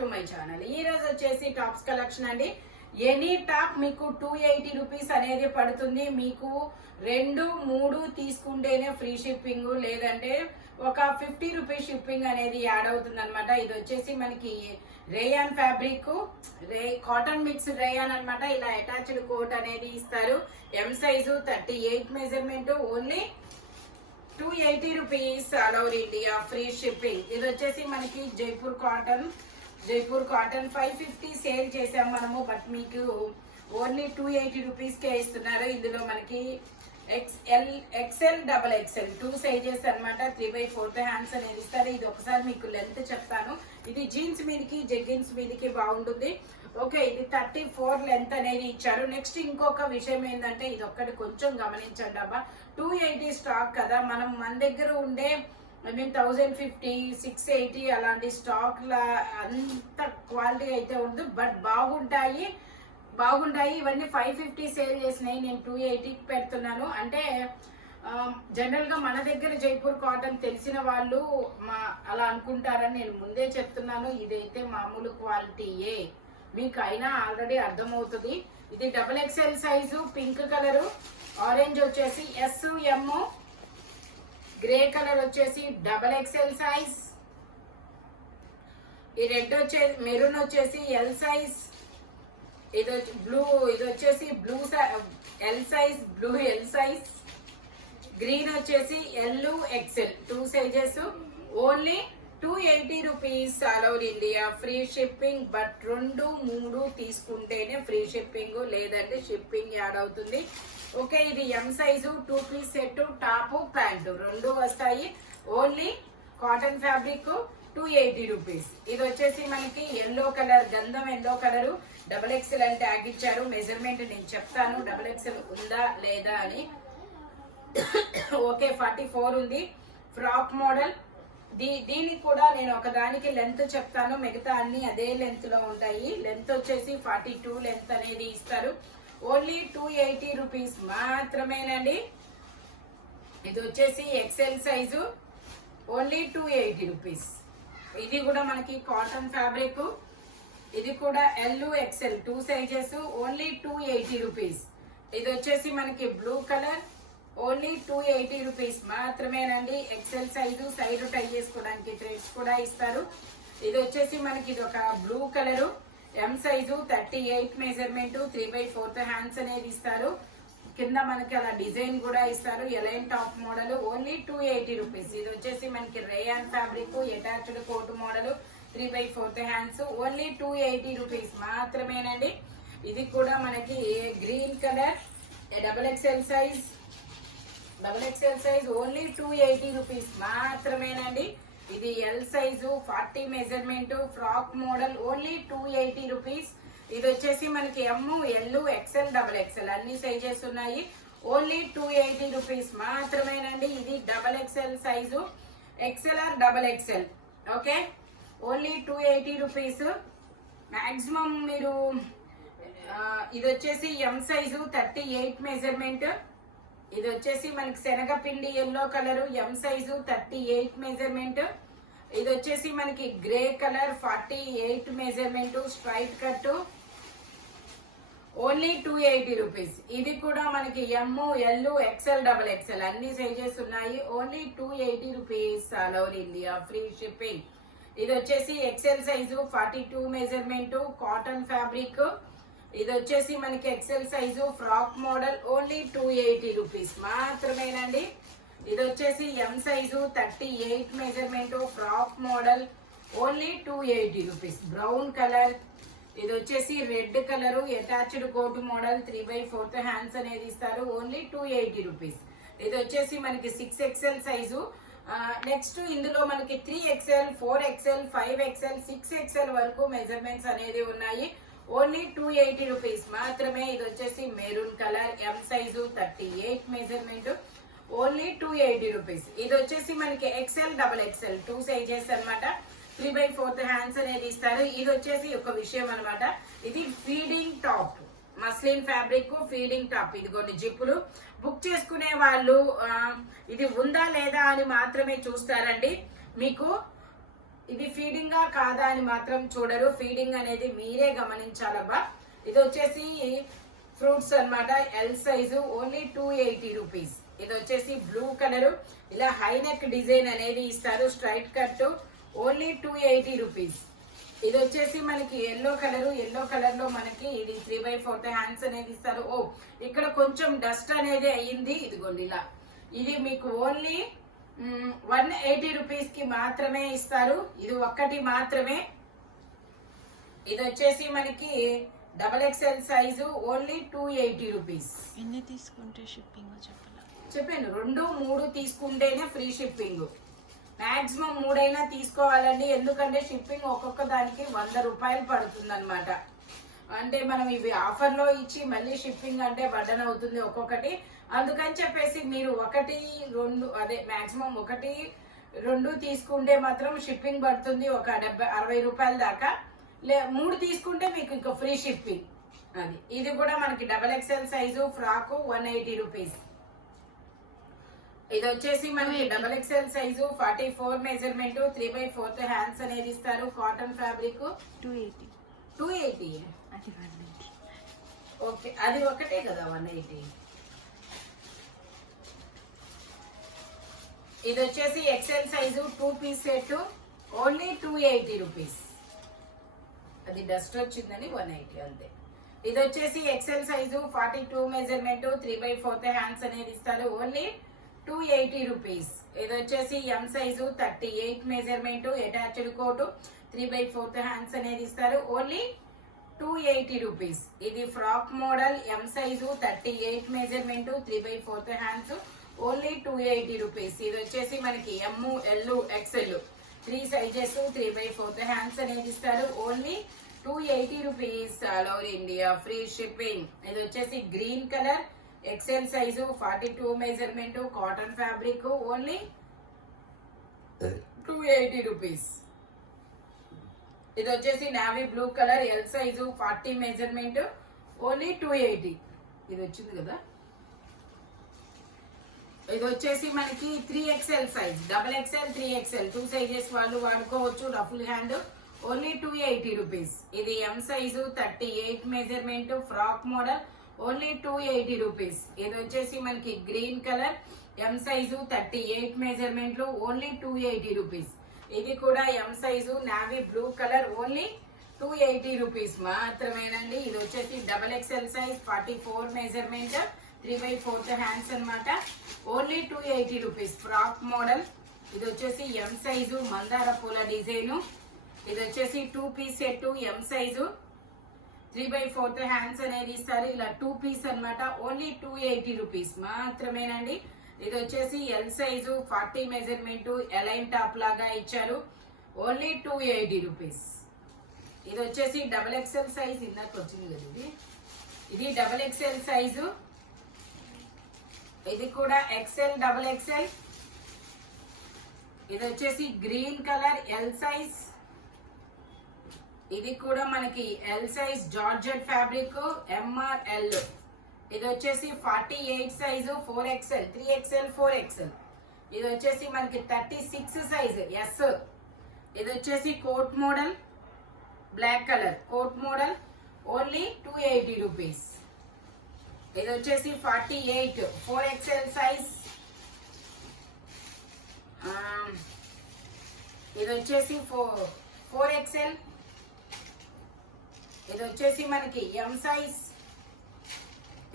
To my channel. ఈ రోజు వచ్చేసి టాప్స్ కలెక్షన్ అండి. ఎనీ టాప్ మీకు 280 రూపీస్ అనేది పడుతుంది. మీకు 2-3 తీసుకుంటేనే ఫ్రీ షిప్పింగ్, లేదంటే ఒక 50 రూపీస్ షిప్పింగ్ అనేది యాడ్ అవుతుంది అనమాట. ఇది వచ్చేసి మనకి rayon fabric, cotton mix rayon అనమాట. ఇలా అటాచ్డ్ కోట్ అనేది ఇస్తారు. ఎం size 38 measurement, only 280 rupees all over India free shipping. ఇది వచ్చేసి మనకి జైపూర్ కాటన్ 550 సేల్ చేసాం మనము, బట్ మీకు ఓన్లీ 280 రూపీస్ కే ఇస్తున్నారు. ఇందులో మనకి ఎక్స్ఎల్ డబల్ ఎక్స్ఎల్ 2 సైజెస్ అనమాట. 3/4 హ్యాండ్స్ అనేది ఇస్తారు. ఇది ఒకసారి మీకు లెంత్ చెప్తాను. ఇది జీన్స్ మీదకి జెగ్గిన్స్ మీదకి బాగుంటుంది. ఓకే, ఇది 34 లెంత్ అనేది ఇచ్చారు. నెక్స్ట్ ఇంకొక విషయం ఏంటంటే, ఇది ఒక్కటి కొంచెం గమనించండి అబ్బా. 280 స్టాక్ కదా, మన దగ్గర ఉండే 1050, 680 అలాంటి స్టాక్ లా అంత క్వాలిటీ అయితే ఉండదు, బట్ బాగుంటాయి. ఇవన్నీ 550 సేల్ చేసినాయి, నేను 280 పెడుతున్నాను. అంటే జనరల్ గా మన దగ్గర జైపూర్ కాటన్ తెలిసిన వాళ్ళు అలా అనుకుంటారని నేను ముందే చెప్తున్నాను. ఇదైతే మామూలు క్వాలిటీయే, మీకు అయినా ఆల్రెడీ అర్థమవుతుంది. ఇది double XL size, pink colour, orange వచ్చేసి ఎస్ ఎం, గ్రే కలర్ వచ్చేసి డబల్ ఎక్స్ఎల్ సైజ్, ఈ రెడ్ వచ్చేసి మెరూన్ వచ్చేసి ఎల్ సైజ్, ఇది వచ్చేసి బ్లూ ఎల్ సైజ్, గ్రీన్ వచ్చేసి L XL 2 sizes. Only 280 rupees all over India free shipping, but 2-3 తీసుకుంటేనే free shipping, లేదంటే షిప్పింగ్ యాడ్ అవుతుంది. ఓకే, ఇది M size 2 piece set, top pant 2 వస్తాయి. Only cotton fabric 280 rupees. ఇది వచ్చేసి మనకి ఎల్లో కలర్, గంధం ఎల్లో కలరు, డబల్ ఎక్స్ఎల్ అని ట్యాగ్ ఇచ్చారు. మెజర్మెంట్ నేను చెప్తాను డబల్ ఎక్స్ఎల్ ఉందా లేదా అని. ఓకే, 44 ఉంది. ఫ్రాక్ మోడల్, దీనికి కూడా నేను ఒకదానికి లెంత్ చెప్తాను, మిగతా అన్ని అదే లెంత్ లో ఉంటాయి. లెంత్ వచ్చేసి 42 లెంత్ అనేది ఇస్తారు. ఓన్లీ 280 రూపీస్ మాత్రమేనండి. ఇది వచ్చేసి ఎక్స్ఎల్ సైజు, ఓన్లీ 280 రూపీస్. ఇది కూడా మనకి కాటన్ ఫ్యాబ్రిక్, ఇది కూడా L XL 2 sizes, only 280 rupees. ఇది వచ్చేసి మనకి బ్లూ కలర్, ఓన్లీ 280 రూపీస్ మాత్రమేనండి. ఎక్సెల్ సైజు, సైడ్ టై చేసుకోవడానికి థ్రెడ్స్ కూడా ఇస్తారు. ఇది వచ్చేసి మనకి ఇది ఒక blue colour, M size 38 measurement, 3/4 hands అనేది ఇస్తారు. కింద మనకి అలా డిజైన్ కూడా ఇస్తారు. A line top model, only 280 rupees. ఇది వచ్చేసి మనకి rayon fabric, attached coat model, 3/4 hands, only 280 rupees మాత్రమేనండి. ఇది కూడా మనకి green colour, double XL size, only 280 rupees మాత్రమేనండి. ఇది L size 40 measurement, frock model, only 280 rupees. ఇది వచ్చేసి మనకి M, L, XL, double XL అన్ని సైజెస్ ఉన్నాయి. ఓన్లీ 280 రూపీస్ మాత్రమేనండి. ఇది double XL size, XL or double XL. Okay, only 280 rupees. Maximum మీరు ఇది వచ్చేసి ఎం సైజు 38 మెజర్మెంట్, ఇది వచ్చేసి మనకి శనగపిండి yellow colour, M size 38 measurement. ఇది వచ్చేసి మనకి grey colour 48 measurement, straight cut, only 280 rupees. ఇది కూడా మనకి M, L, XL, double XL అన్ని సైజెస్ ఉన్నాయి. Only 280 rupees all over India free shipping. ఇది వచ్చేసి XL size 42 measurement, cotton fabric. ఇది వచ్చేసి మనకి XL size, frock model, only 280 rupees మాత్రమేనండి. ఇది వచ్చేసి M size 38 measurement, frock model, only 280 rupees. Brown colour, ఇది వచ్చేసి red colour, attached coat model, 3/4 hands అనేది ఇస్తారు. Only 280 rupees. ఇది వచ్చేసి మనకి 6XL సైజు. నెక్స్ట్ ఇందులో మనకి 3XL, 4XL, 5XL, 6XL వరకు మెజర్మెంట్స్ అనేది ఉన్నాయి. ఓన్లీ 280 రూపీస్ మాత్రమే. ఇది వచ్చేసి మెరూన్ కలర్, ఎం సైజు 38 మెజర్మెంట్, ఓన్లీ 280 రూపీస్. ఇది వచ్చేసి మనకి ఎక్స్ఎల్, డబల్ ఎక్స్ఎల్ 2 సైజెస్ అనమాట. 3/4 హ్యాండ్స్ అనేది ఇస్తారు. ఇది వచ్చేసి ఒక విషయం అనమాట, ఇది feeding top, muslin fabric feeding top. ఇది కొన్ని జిప్పులు బుక్ చేసుకునే వాళ్ళు ఇది ఉందా లేదా అని మాత్రమే చూస్తారండి. మీకు ఇది ఫీడింగ్ కాదా అని మాత్రం చూడరు, ఫీడింగ్ అనేది మీరే గమనించాలబ్బా. ఇది వచ్చేసి ఫ్రూట్స్ అన్నమాట, ఎల్ సైజు, ఓన్లీ 280 రూపీస్. ఇది వచ్చేసి బ్లూ కలర్, ఇలా హై నెక్ డిజైన్ అనేది ఇస్తారు, స్ట్రైట్ కట్, ఓన్లీ 280 రూపీస్. ఇది వచ్చేసి మనకి ఎల్లో కలర్ లో మనకి ఇది 3/4 హ్యాండ్స్ అనేది ఇస్తారు. ఓ ఇక్కడ కొంచెం డస్ట్ అనేది అయ్యింది, ఇదిగోండి ఇలా. ఇది మీకు ఓన్లీ 180 రూపీస్ కి మాత్రమే ఇస్తారు. ఇది ఒక్కటి మాత్రమే. ఇది వచ్చేసి మనకి XXL సైజు, ఓన్లీ 280 రూపీస్. ఎన్ని తీసుకుంటే షిప్పింగ్ చెప్పాను, 2, 3 తీసుకుంటేనే ఫ్రీ షిప్పింగ్. మాక్సిమం 3 అయినా తీసుకోవాలండి, ఎందుకంటే షిప్పింగ్ ఒక్కొక్క దానికి 100 రూపాయలు పడుతుంది అనమాట. అంటే మనం ఇవి ఆఫర్లో ఇచ్చి మళ్ళీ షిప్పింగ్ అంటే బర్డన్ అవుతుంది ఒక్కొక్కటి. అందుకని చెప్పేసి మీరు 1, 2 అదే మాక్సిమం 1, 2 తీసుకుంటే మాత్రం షిప్పింగ్ పడుతుంది ఒక 60 రూపాయల దాకా. 3 తీసుకుంటే మీకు ఇంకా ఫ్రీ షిప్పింగ్. అది ఇది కూడా మనకి XXL సైజు ఫ్రాకు 180 రూపీస్. ఇది వచ్చేసి మనకి XXL సైజు 44 మెజర్మెంట్, 3/4 హ్యాండ్స్ అనేది ఇస్తారు, కాటన్ ఫ్యాబ్రిక్. 280 ఓకే, అది ఒకటే కదా 180. ఇది వచ్చేసి XL size 2 piece set, only 280 rupees. అది డస్ట్ వచ్చిందని 180 అంతే. ఇది వచ్చేసి XL సైజు 42 మెజర్మెంట్, 3/4 హ్యాండ్స్ అనేది ఇస్తారు, ఓన్లీ 280 రూపీస్. ఇది వచ్చేసి M size 38 measurement, attached coat, 3/4 hands అనేది ఇస్తారు, ఓన్లీ 280 రూపీస్. ఇది frock model, M size 38 measurement, 3/4 hands, only 280 rupees. ఇది వచ్చేసి మనకి M, L, XL 3 sizes, 3/4 hands అనేది ఇస్తారు, only 280 rupees. All over India free shipping. ఇది వచ్చేసి green colour, XL size 42 measurement, cotton fabric, only 280 rupees. ఇది వచ్చేసి navy blue colour, L size 40 measurement, only 280. ఇది వచ్చింది కదా. ఇది వచ్చేసి మనకి 3XL size, XXL 3XL 2 sizes వాళ్ళు వాడుకోవచ్చు, రఫుల్ హ్యాండ్, ఓన్లీ 280 రూపీస్. ఇది M size 38 measurement, frock model, only 280 rupees. ఇది వచ్చేసి మనకి గ్రీన్ కలర్, M సైజు 38 మెజర్మెంట్లు, ఓన్లీ 280 రూపీస్. ఇది కూడా M size navy blue colour, only 280 rupees మాత్రమేనండి. ఇది వచ్చేసి XXL సైజ్ 44 మెజర్మెంట్, 3/4 హ్యాండ్స్ అన్నమాట, ఓన్లీ 280 రూపీస్. Frock model. ఇది వచ్చేసి M సైజు మందార పూల డిజైను. ఇది వచ్చేసి 2 piece set, M size, 3/4 hands అనేది ఇస్తారు, ఇలా 2 పీస్ అన్నమాట, ఓన్లీ 280 రూపీస్ మాత్రమేనండి. ఇది వచ్చేసి L size 40 measurement, A line top లాగా ఇచ్చారు, ఓన్లీ 280 రూపీస్. ఇది వచ్చేసి XXL సైజ్, ఇందాక వచ్చింది కదా ఇది XXL సైజు. ఇది కూడా XL XXL. ఇది వచ్చేసి గ్రీన్ కలర్, L సైజ్. ఇది కూడా మనకి L size georgette fabric, MRL. ఇది వచ్చేసి 48 సైజు 4XL, 3XL 4XL. ఇది వచ్చేసి మనకి 36 సైజు S. ఇది వచ్చేసి coat model, black colour coat model, only 280 rupees. ఇది వచ్చేసి 48 4XL సైజ్. ఇది వచ్చేసి 4XL. ఇది వచ్చేసి మనకి M సైజ్.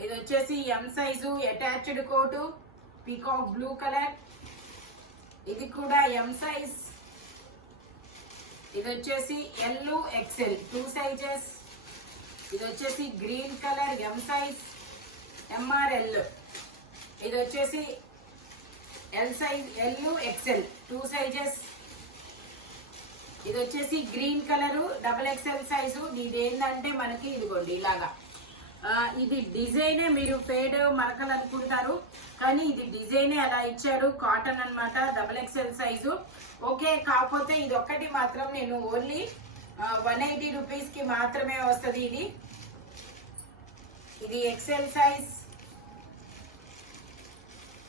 ఇది వచ్చేసి M size, attached coat, peacock blue colour. ఇది కూడా M సైజ్. ఇది వచ్చేసి L XL 2 సైజెస్. ఇది వచ్చేసి green colour, M size, MRL. ఇది వచ్చేసి L size, L XL 2 sizes. ఇది వచ్చేసి గ్రీన్ కలరు, XXL సైజు. ఇది ఏంటంటే మనకి ఇదిగోండి ఇలాగా, ఇది డిజైనే మీరు ఫేడ్ మరకలు అనుకుంటారు, కానీ ఇది డిజైనే అలా ఇచ్చారు, కాటన్ అన్నమాట, XXL సైజు. ఓకే, కాకపోతే ఇది ఒక్కటి మాత్రం నేను ఓన్లీ 180 రూపీస్ కి మాత్రమే వస్తుంది. ఇది XL సైజ్.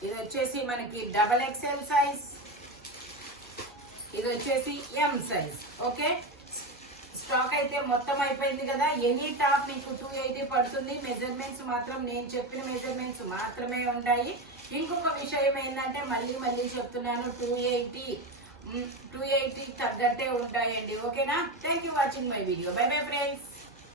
ఇది వచ్చేసి మనకి XXL సైజ్. ఇది వచ్చేసి ఎం సైజ్. ఓకే, స్టాక్ అయితే మొత్తం అయిపోయింది కదా. ఎనీ టాప్ మీకు 280 పడుతుంది. మెజర్మెంట్స్ మాత్రం నేను చెప్పిన మెజర్మెంట్స్ మాత్రమే ఉంటాయి. ఇంకొక విషయం ఏంటంటే మళ్ళీ చెప్తున్నాను, 280 తగ్గట్టే ఉంటాయండి. ఓకేనా? Thank you watching my video. By bye friends.